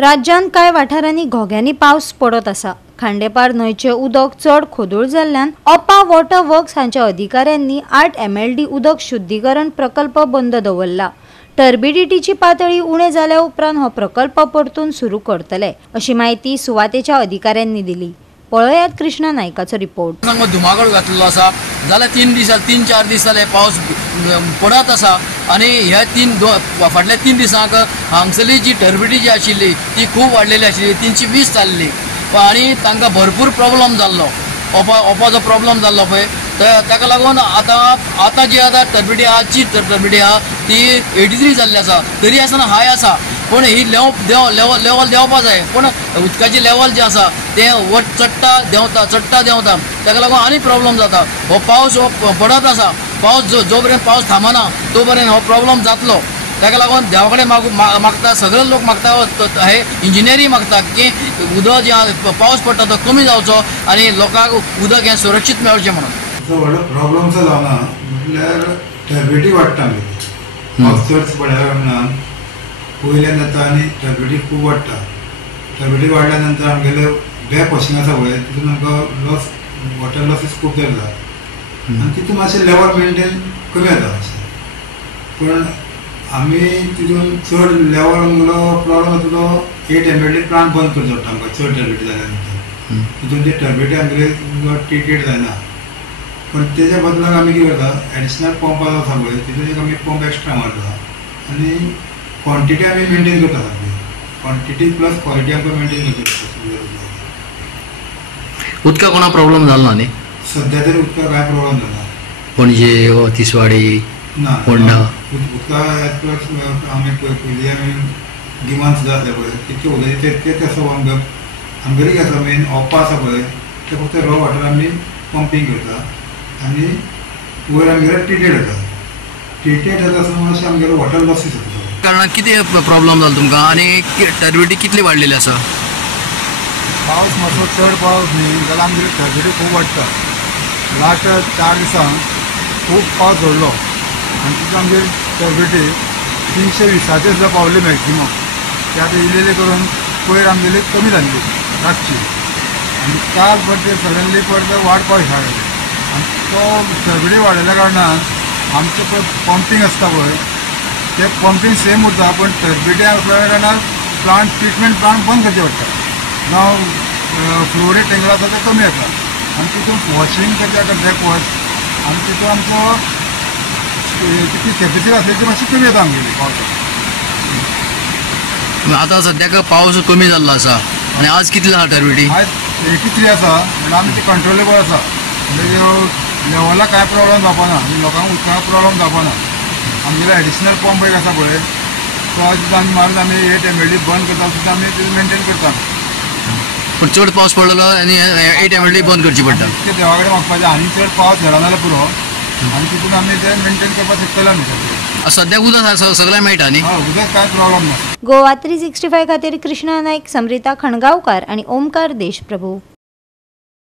राज्यात कांय वाठारांनी घोग्यांनी पावस पडत आसा। खांडेपार न्हंयचे उदक चड खोदूळ जाल्ल्यान ओपा वॉटर वर्क्स हांच्या अधिकाऱ्यांनी 8 MLD उदक शुद्धीकरण प्रकल्प बंद दवरला। टर्बिडिटीची पातळी उणे जाल्या उपरांत हो प्रकल्प परतून सुरू करतले अशी माहिती सुवातेच्या अधिकाऱ्यांनी दिली। पळयात कृष्णा नायकाचो रिपोर्ट। धुमाकूळ घातलेलो आसा जाल्यार 3-4 दीस जाले पावस पडत आसा आनी ह्या फाटल्या 3 दिसांक हांगसरली जी टर्बिडी जी आशिल्ली ती खूब वाडलेली आशिल्ली, 320 जाल्ली आनी तांकां भरपूर प्रॉब्लम जाल्लो। ओपाचो प्रॉब्लम जाल्लो पळय ताका लागून आतां जी टर्बिडी आजची टर्बिडी आहा ती 83 जाल्ली आसा, तरी आसतना हाय आसा पण ही लेवल देंवपा जाय। पण उदकाची लेवल जी आसा तें चडटा देंवता ताका लागून आनी प्रॉब्लम जाता। हो पावस पडत आसा, पावस जो पर्यंत पावस थांबना तो पर्यंत हो प्रॉब्लम जातलो। ताका लागून देवा कडेन मागता, सगळे लोक मागता, हे इंजिनियरी मागता की उदक जे पावस पडटा तो कमी जावचो आनी लोकांक उदक हें सुरक्षीत मेळचें म्हणून। व्हडलो प्रॉब्लम जो जावना म्हटल्यार टर्बिडी वाडटा, पावस चड पडल्या कारणान वयल्यान जाता आनी टर्बिडी खूब वाडटा। टर्बिडी वाडल्या नंतर आमगेले बॅक वॉशिंग आसा पळय तितून आमकां लॉस वॉटर लॉसीस खूब जाता आनी तितून मातशें लेवल मेंटेन कमी जाता अशें। पण आमी तितून चड लेवल आमगेलो प्रॉब्लम जाता तो 8 MLD प्लांट बंद करचो पडटा आमकां चड टर्बिडी जाल्या नंतर। तितून ती टर्बिडी आमगेले ट्रिटेड जायना, पण तेच्या बदलाक आमी कितें करता एडिशनल पंप आसा पळय तितून एक आमी पंप एक्स्ट्रा मारता आनी क्वॉन्टिटी आमी मेंटेन करता सारकी, क्वॉन्टिटी प्लस क्वॉलिटी आमकां मेंटेन करता। उदका कोणा प्रॉब्लम जालो ना न्ही? सध्या तरी उदका कांय प्रॉब्लम जाना। पणजे तिसवाडी ना फोंडा उदका आमी पयलीं आमी गिमान सुद्दां आसले पळय तितके उदक तें आसा आमगेली आसा मेन ओपा आसा पळय ते फक्त रॉ वॉटर आमी पंपींग करता आनी वयर आमगेले ट्रिटेड जाता। ट्रिटेड जाता आसतना मातशें आमगेलो वॉटर लॉसीस जाता। कारण कितें प्रॉब्लम जालो तुमकां आनी टर्बिडी कितली वाडलेली आसा? पावस मातसो चड पावस न्ही जाल्यार आमगेली टर्बिडी खूब वाडटा। लास्ट 4 दिसांक खूब पावस झडलो आनी तितून आमगेली टर्बिडी 320 सुद्दां पावली मॅक्सिमम। ते आतां इल्लेले करून पयर आमगेली कमी जाल्ली रातची आनी काल पडटे सडनली पडटा वाड पावस हाडले आनी तो टर्बिडी वाडयल्या कारणान आमचें पळय पंपींग आसता पळय ते पंपींग सेम उरता, पण टर्बिडी आसल्या कारणान प्लांट ट्रिटमेंट प्लांट बंद करचे पडटा। नाव फ्लोरी टँकर आसा ते कमी येता आनी तितून वॉशिंग करचे पडटा बॅक वॉश आनी तितून आमचो कितली कॅपेसिटी आसली ती मातशी कमी येता आमगेली पावसाक। आतां सद्याक पावस कमी जाल्लो आसा आनी आज कितली आसा टर्बिडी? आज 83 आसा म्हणजे आमी ती कंट्रोलेबल आसा, म्हणजे लेवलाक कांय प्रॉब्लम जावपाना आनी लोकांक उदकाक प्रॉब्लम जावपाना। आमगेलो एडिशनल पंप एक आसा पळय तो आज आमी मारून आमी 8 MLD बंद करता सुद्दां आमी मेंटेन करता। पूण चड पावस पडलो आनी 8 MLD बंद करची पडटा। ते देवा कडेन मागपाचें आनी चड पावस झडना जाल्यार पुरो आनी तितून आमी ते मेंटेन करपाक शकतले आमी। सद्याक उदक सगळें मेळटा न्ही? उदक कांय प्रॉब्लम ना। गोवा 365 खातीर कृष्णा नायक, समृता खणगांवकार आनी ओमकार देशप्रभू।